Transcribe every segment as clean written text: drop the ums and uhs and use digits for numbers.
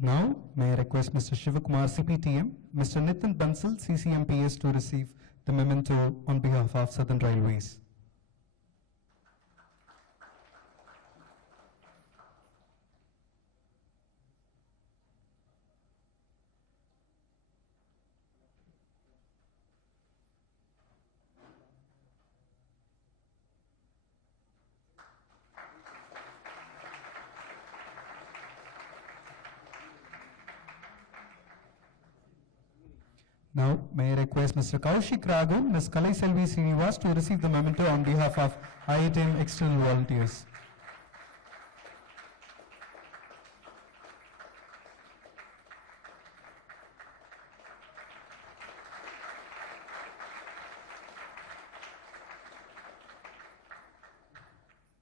Now, may I request Mr. Shivakumar, CPTM, Mr. Nitin Bansal, CCMPS, to receive the memento on behalf of Southern Railways. Now, may I request Mr. Kaushik Raghu, Ms. Kalai Selvi Srinivas to receive the memento on behalf of IITM external volunteers.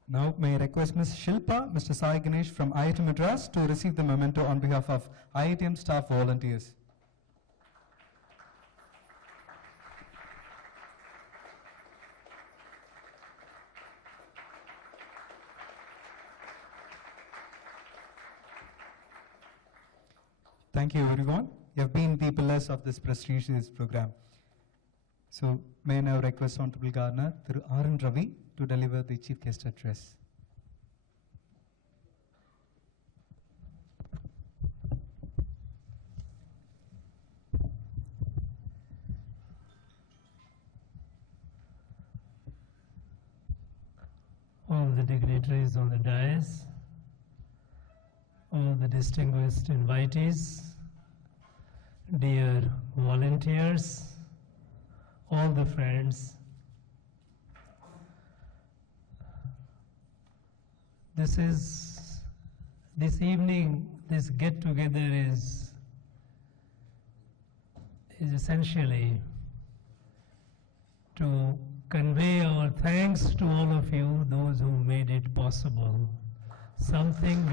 Now, may I request Ms. Shilpa, Mr. Sai Ganesh from IIT Madras to receive the memento on behalf of IITM staff volunteers. Thank you, everyone. You have been the pillars of this prestigious program. So, may I now request Honorable Governor Thiru R.N. Ravi to deliver the Chief Guest Address. All the dignitaries on the dais, all the distinguished invitees, dear volunteers, all the friends. This evening, this get-together is essentially to convey our thanks to all of you, those who made it possible. Something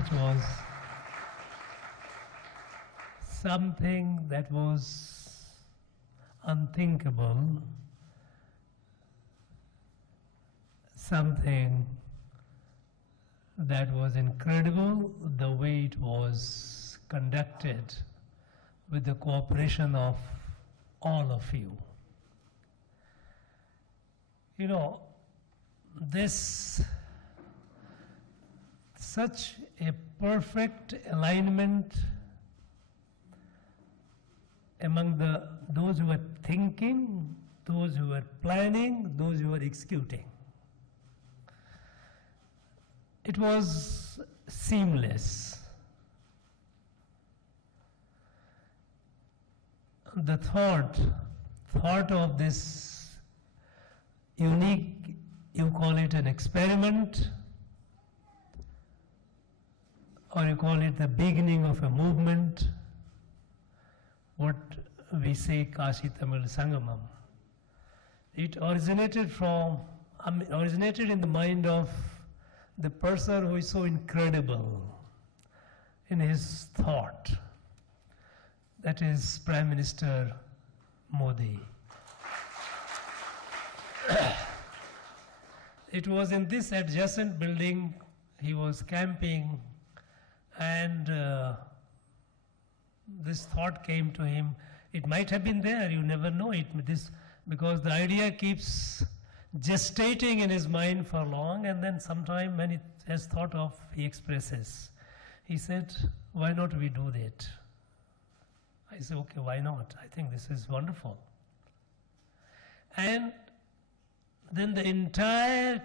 that was unthinkable, something that was incredible, the way it was conducted with the cooperation of all of you. You know, such a perfect alignment among those who were thinking, those who were planning, those who were executing. It was seamless. The thought of this unique, you call it an experiment, or you call it the beginning of a movement, what we say Kashi Tamil Sangamam. It originated in the mind of the person who is so incredible in his thought. That is Prime Minister Modi. It was in this adjacent building he was camping, and this thought came to him. It might have been there, you never know it, because the idea keeps gestating in his mind for long, and then sometime when it has thought of, he expresses. He said, why not we do that? I said, okay, why not? I think this is wonderful. And then the entire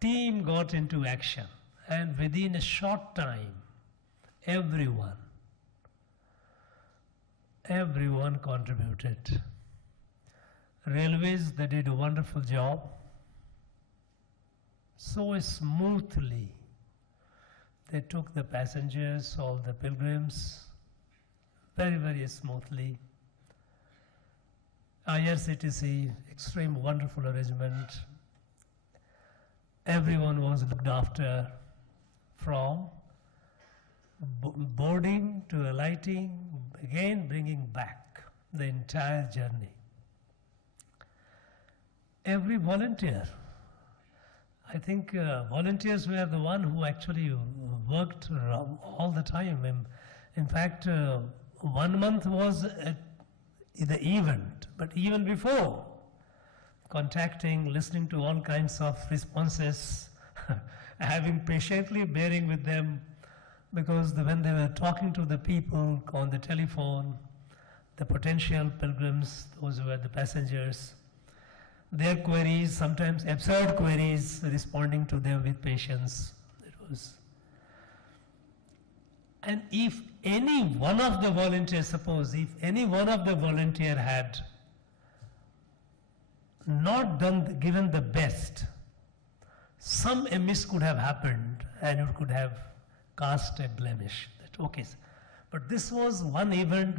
team got into action, and within a short time, everyone contributed. Railways, they did a wonderful job. So smoothly, they took the passengers, all the pilgrims, very, very smoothly. IRCTC, extreme wonderful arrangement. Everyone was looked after, from boarding to alighting, again bringing back the entire journey. Every volunteer, I think volunteers were the one who actually worked all the time In fact, 1 month was the event, but even before, contacting, listening to all kinds of responses, having patiently bearing with them, because when they were talking to the people on the telephone, the potential pilgrims, those who were the passengers, their queries, sometimes absurd queries, responding to them with patience. It was. And if any one of the volunteers, suppose if any one of the volunteer had not given the best, some amiss could have happened and it could have cast a blemish. That, okay, but this was one event,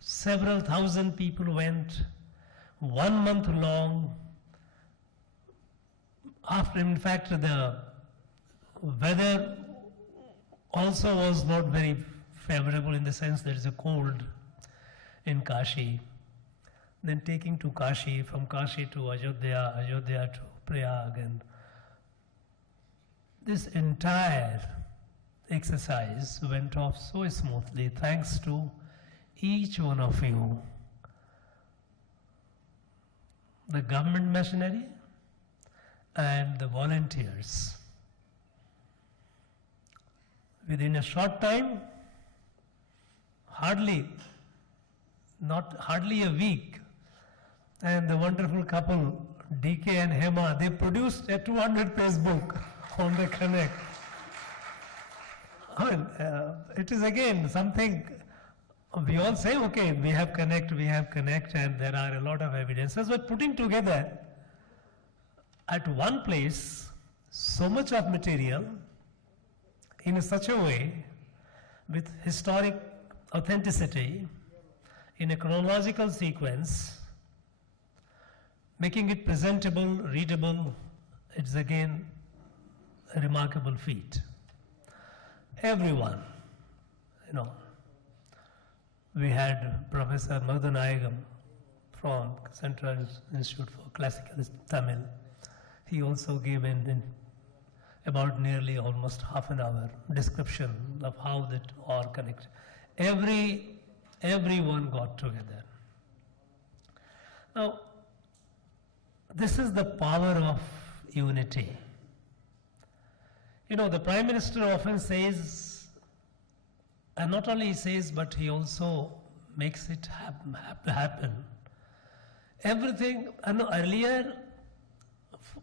several thousand people went, 1 month long. After, in fact, the weather also was not very favorable in the sense there is a cold in Kashi. Then taking to Kashi, from Kashi to Ayodhya, Ayodhya to Prayag, and this entire exercise went off so smoothly thanks to each one of you, the government machinery and the volunteers. Within a short time, hardly a week, and the wonderful couple, DK and Hema, they produced a 200-page book on the Connect. I mean, it is again something, we all say, okay, we have Connect, and there are a lot of evidences, but putting together at one place so much of material in such a way, with historic authenticity, in a chronological sequence, making it presentable, readable, it's again a remarkable feat. Everyone, we had Professor Madhanayagam from Central Institute for Classical Tamil. He also gave in about nearly almost half an hour description of how that all connect. Everyone got together. Now, this is the power of unity. The Prime Minister often says, and not only he says, but he also makes it happen. Everything, earlier,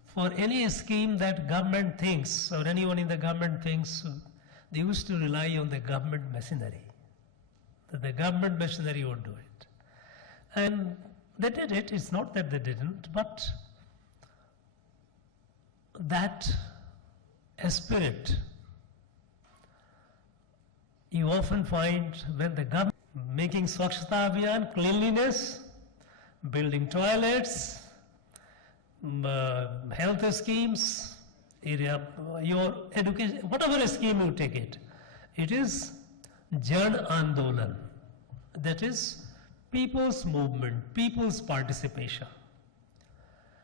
for any scheme that government thinks, or anyone in the government thinks, they used to rely on the government machinery. That the government machinery would do it. And they did it, it's not that they didn't, but that spirit you often find when the government making Swachhata Abhiyan, cleanliness, building toilets, health schemes, your education, whatever scheme you take it, it is Jan Andolan. That is people's movement, people's participation.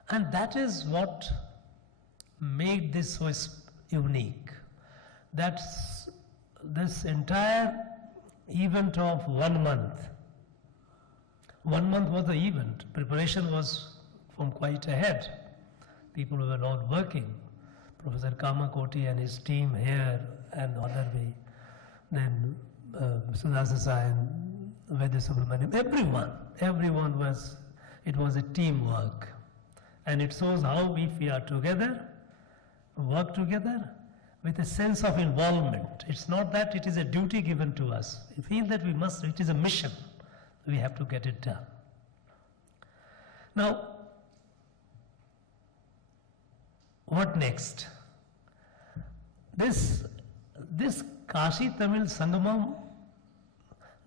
And that is what made this so unique. That's this entire event of 1 month. 1 month was the event. Preparation was from quite ahead. People were all working. Professor Kamakoti and his team here and other way. Then Sudhasa Sai and Vedya Subramaniam. Everyone was, it was a teamwork. And it shows how if we are together, work together with a sense of involvement. It's not that it is a duty given to us. We feel that we must, it is a mission. We have to get it done. Now, what next? This Kashi Tamil Sangamam,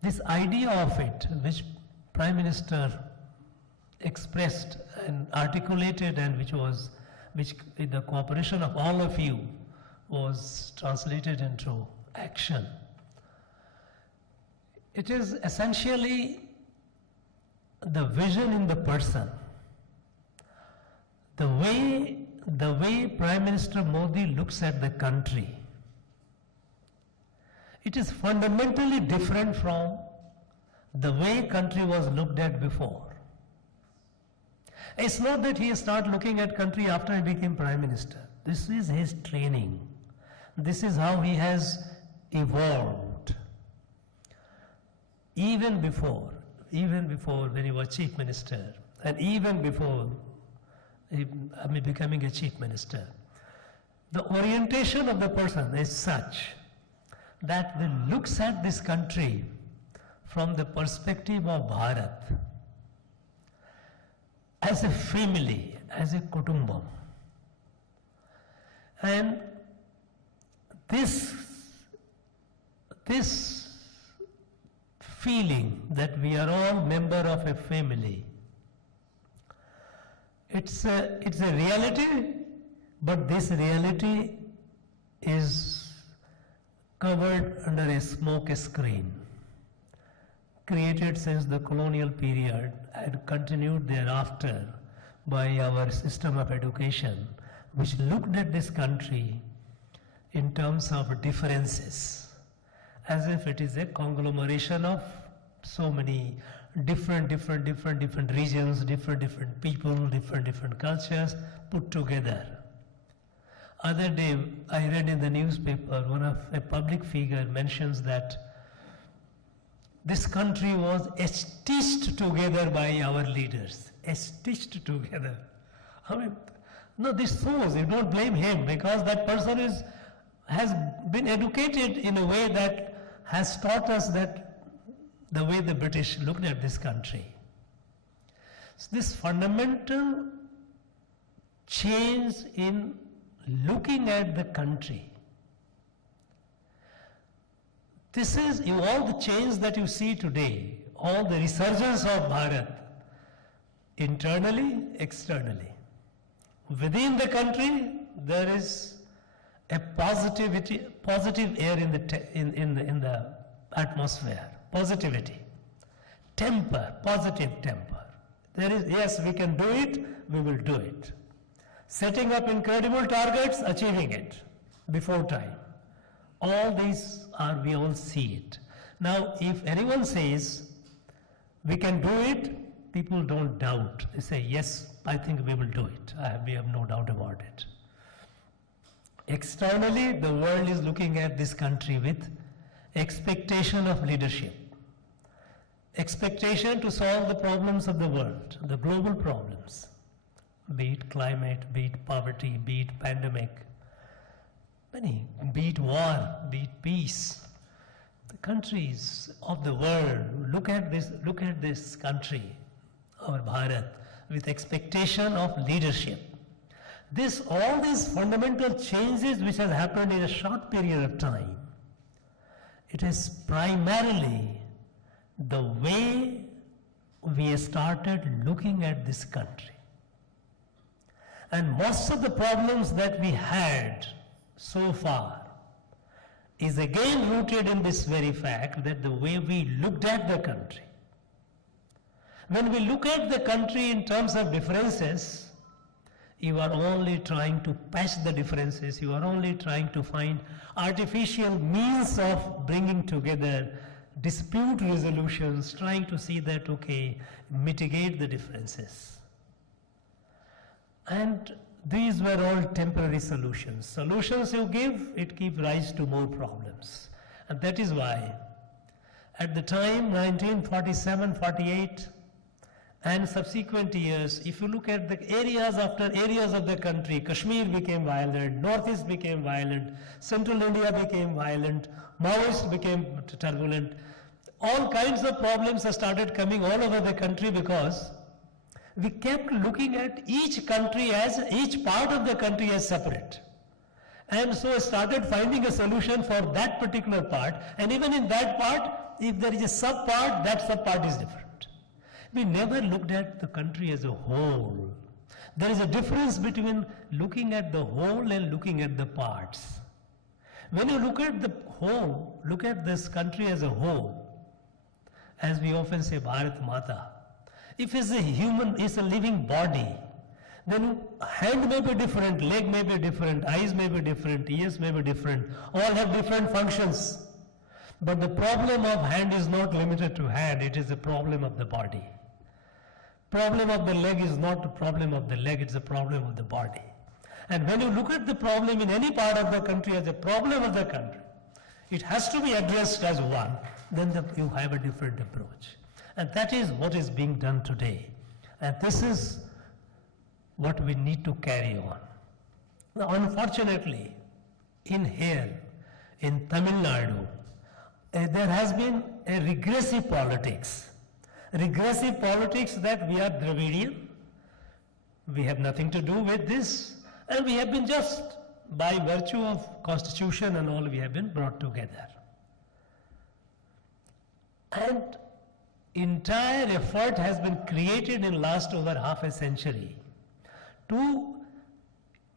this idea of it, which Prime Minister expressed and articulated, and which with the cooperation of all of you was translated into action. It is essentially the vision in the person. The way Prime Minister Modi looks at the country it is fundamentally different from the way country was looked at before. It's not that he started looking at country after he became Prime Minister. This is his training. This is how he has evolved. Even before when he was Chief Minister, and even before becoming a Chief Minister, the orientation of the person is such that he looks at this country from the perspective of Bharat as a family, as a kutumbam. And this feeling that we are all member of a family, it's a reality, but this reality is covered under a smoke screen, created since the colonial period and continued thereafter by our system of education, which looked at this country in terms of differences, as if it is a conglomeration of so many different regions, different people, different cultures put together. Other day, I read in the newspaper, a public figure mentions that this country was stitched together by our leaders. Stitched together. I mean, no, this shows, you don't blame him, because that person has been educated in a way that has taught us that the way the British looked at this country. So this fundamental change in looking at the country, this is all the change that you see today, all the resurgence of Bharat, internally, externally. Within the country, there is a positive air in the atmosphere, positivity, temper, positive temper. There is, yes, we can do it, we will do it. Setting up incredible targets, achieving it before time. All these we all see it. Now, if anyone says we can do it, people don't doubt. They say, yes, I think we will do it. We have no doubt about it. Externally, the world is looking at this country with expectation of leadership, expectation to solve the problems of the world, the global problems, be it climate, be it poverty, be it pandemic, be it war, be it peace. The countries of the world look at this country, our Bharat, with expectation of leadership. All these fundamental changes which has happened in a short period of time, it is primarily the way we started looking at this country. And most of the problems that we had so far is again rooted in this very fact that the way we looked at the country. When we look at the country in terms of differences, you are only trying to patch the differences, you are only trying to find artificial means of bringing together dispute resolutions, trying to see that, okay, mitigate the differences. And these were all temporary solutions. Solutions you give, it gives rise to more problems. And that is why, at the time, 1947, 48, and subsequent years, if you look at the areas after areas of the country, Kashmir became violent, Northeast became violent, Central India became violent, Maoist became turbulent. All kinds of problems have started coming all over the country because we kept looking at each part of the country as separate. And so I started finding a solution for that particular part, and even in that part, if there is a sub-part, that sub-part is different. We never looked at the country as a whole. There is a difference between looking at the whole and looking at the parts. When you look at the whole, look at this country as a whole, as we often say, Bharat Mata. If it's a human, it's a living body, then hand may be different, leg may be different, eyes may be different, ears may be different, all have different functions. But the problem of hand is not limited to hand, it is a problem of the body. Problem of the leg is not the problem of the leg, it's a problem of the body. And when you look at the problem in any part of the country as a problem of the country, it has to be addressed as one, then you have a different approach. And that is what is being done today. And this is what we need to carry on. Now, unfortunately, in Tamil Nadu, there has been a regressive politics. Regressive politics that we are Dravidian, we have nothing to do with this, and we have been just, by virtue of constitution and all, we have been brought together. And entire effort has been created in last over half a century to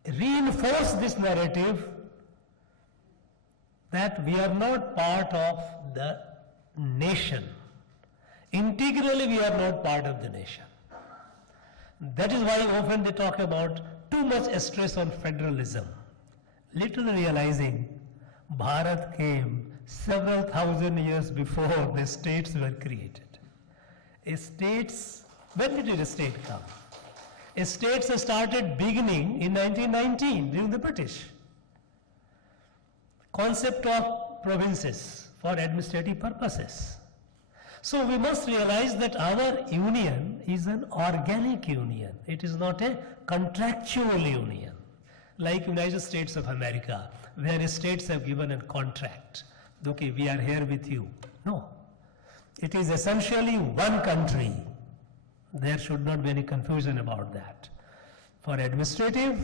reinforce this narrative that we are not part of the nation. Integrally, we are not part of the nation. That is why often they talk about too much stress on federalism. Little realizing Bharat came several thousand years before the states were created. When did a state come? States started beginning in 1919 during the British. Concept of provinces for administrative purposes. So we must realize that our union is an organic union. It is not a contractual union. Like United States of America, where states have given a contract. Okay, we are here with you. No. It is essentially one country. There should not be any confusion about that. For administrative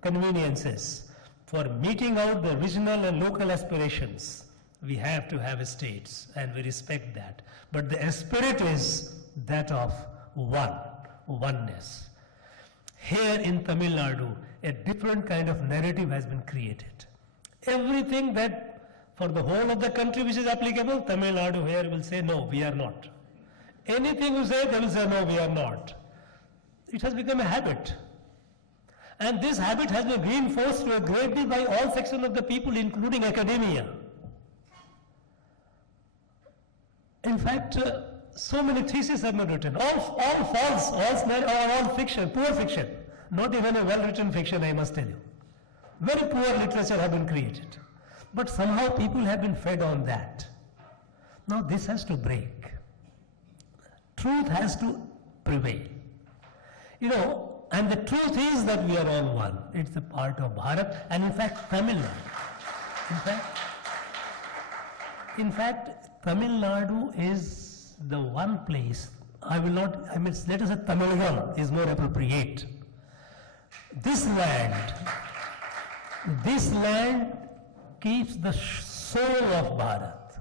conveniences, for meeting out the regional and local aspirations, we have to have states, and we respect that. But the spirit is that of oneness. Here in Tamil Nadu, a different kind of narrative has been created. Everything that for the whole of the country which is applicable, Tamil Nadu here will say, no, we are not. Anything you say, they will say, no, we are not. It has become a habit. And this habit has been reinforced to a great deal by all sections of the people, including academia. In fact, so many theses have been written, all false, all fiction, poor fiction. Not even a well-written fiction, I must tell you. Very poor literature have been created. But somehow people have been fed on that. Now this has to break. Truth has to prevail. And the truth is that we are all one. It's a part of Bharat, and in fact, Tamil Nadu. In fact, Tamil Nadu is the one place, let us say Tamilgam is more appropriate. This land keeps the soul of Bharat,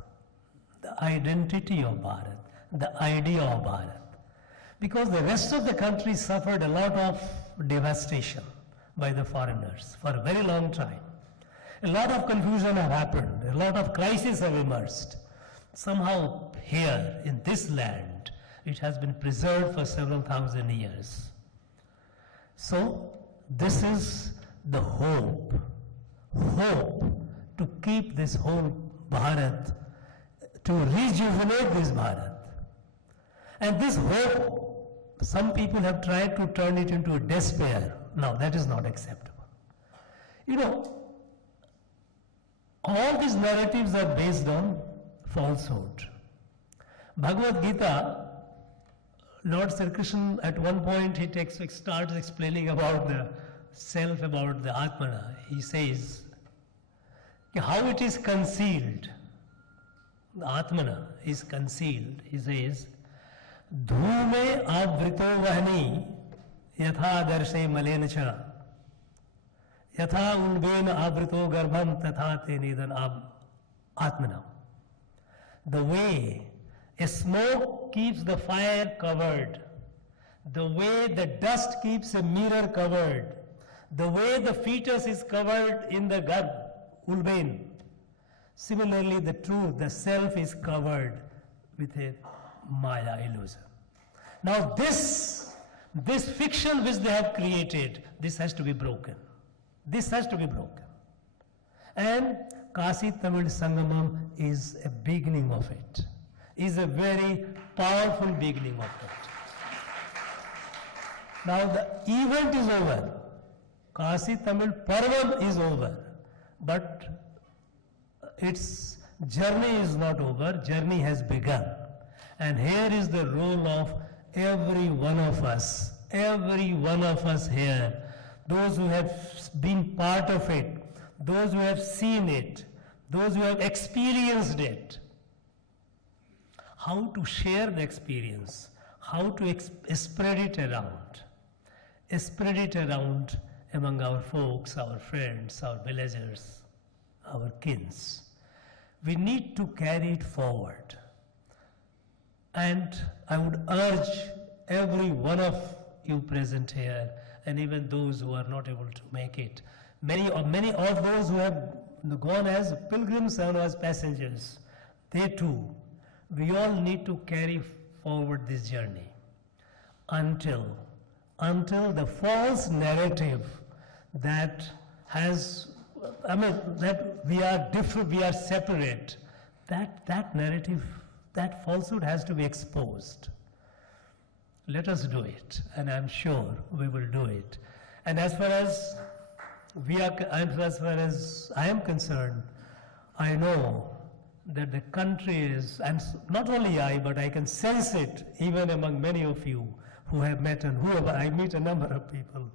the identity of Bharat, the idea of Bharat. Because the rest of the country suffered a lot of devastation by the foreigners for a very long time. A lot of confusion have happened, a lot of crises have emerged. Somehow here in this land, it has been preserved for several thousand years. So this is the hope to keep this whole Bharat, to rejuvenate this Bharat. And this hope, some people have tried to turn it into a despair. No, that is not acceptable. All these narratives are based on falsehood. Bhagavad Gita, Lord Sri Krishna, at one point he starts explaining about the self, about the Atmana. He says how it is concealed. The Atmana is concealed. He says, Dhume avrito vahni yatha darshe malenacha yatha ulbena avrito garbham tatha te nidan atmanam. The way a smoke keeps the fire covered, the way the dust keeps a mirror covered, the way the fetus is covered in the garb, ulbain. Similarly, the truth, the self is covered with a Maya illusion. Now this fiction which they have created, this has to be broken. This has to be broken. And Kasi Tamil Sangamam is a beginning of it, is a very powerful beginning of it. Now the event is over, Kasi Tamil Parvam is over, but its journey is not over, journey has begun. And here is the role of every one of us here, those who have been part of it, those who have seen it, those who have experienced it. How to share the experience, how to spread it around among our folks, our friends, our villagers, our kins. We need to carry it forward. And I would urge every one of you present here, and even those who are not able to make it, many of those who have gone as pilgrims and as passengers, they too, we all need to carry forward this journey until the false narrative that that we are different, we are separate, that narrative, that falsehood has to be exposed. Let us do it, and I'm sure we will do it. And as far as I am concerned, I know that the country is, and not only I, but I can sense it even among many of you who have met and whoever, I meet a number of people.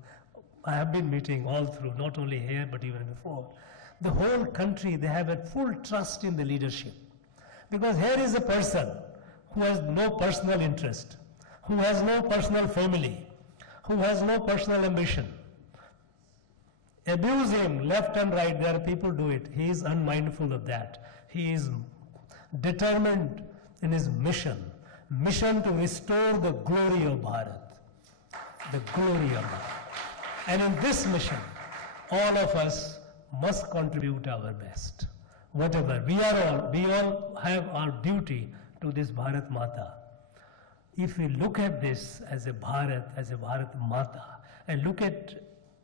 I have been meeting all through, not only here, but even before. The whole country, they have a full trust in the leadership. Because here is a person who has no personal interest, who has no personal family, who has no personal ambition. Abuse him left and right, there are people do it. He is unmindful of that. He is determined in his mission to restore the glory of Bharat. The glory of Bharat. And in this mission, all of us must contribute our best. Whatever, we all have our duty to this Bharat Mata. If we look at this as a Bharat Mata, and look at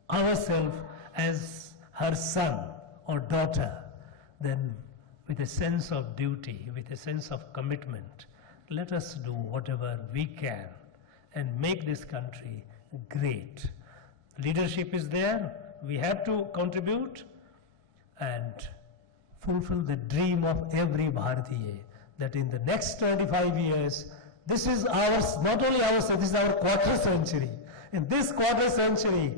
ourselves as her son or daughter, then with a sense of duty, with a sense of commitment, let us do whatever we can and make this country great. Leadership is there, we have to contribute and fulfill the dream of every Bharatiya, that in the next 25 years, this is ours, not only ours, this is our quarter century. In this quarter century,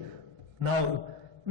now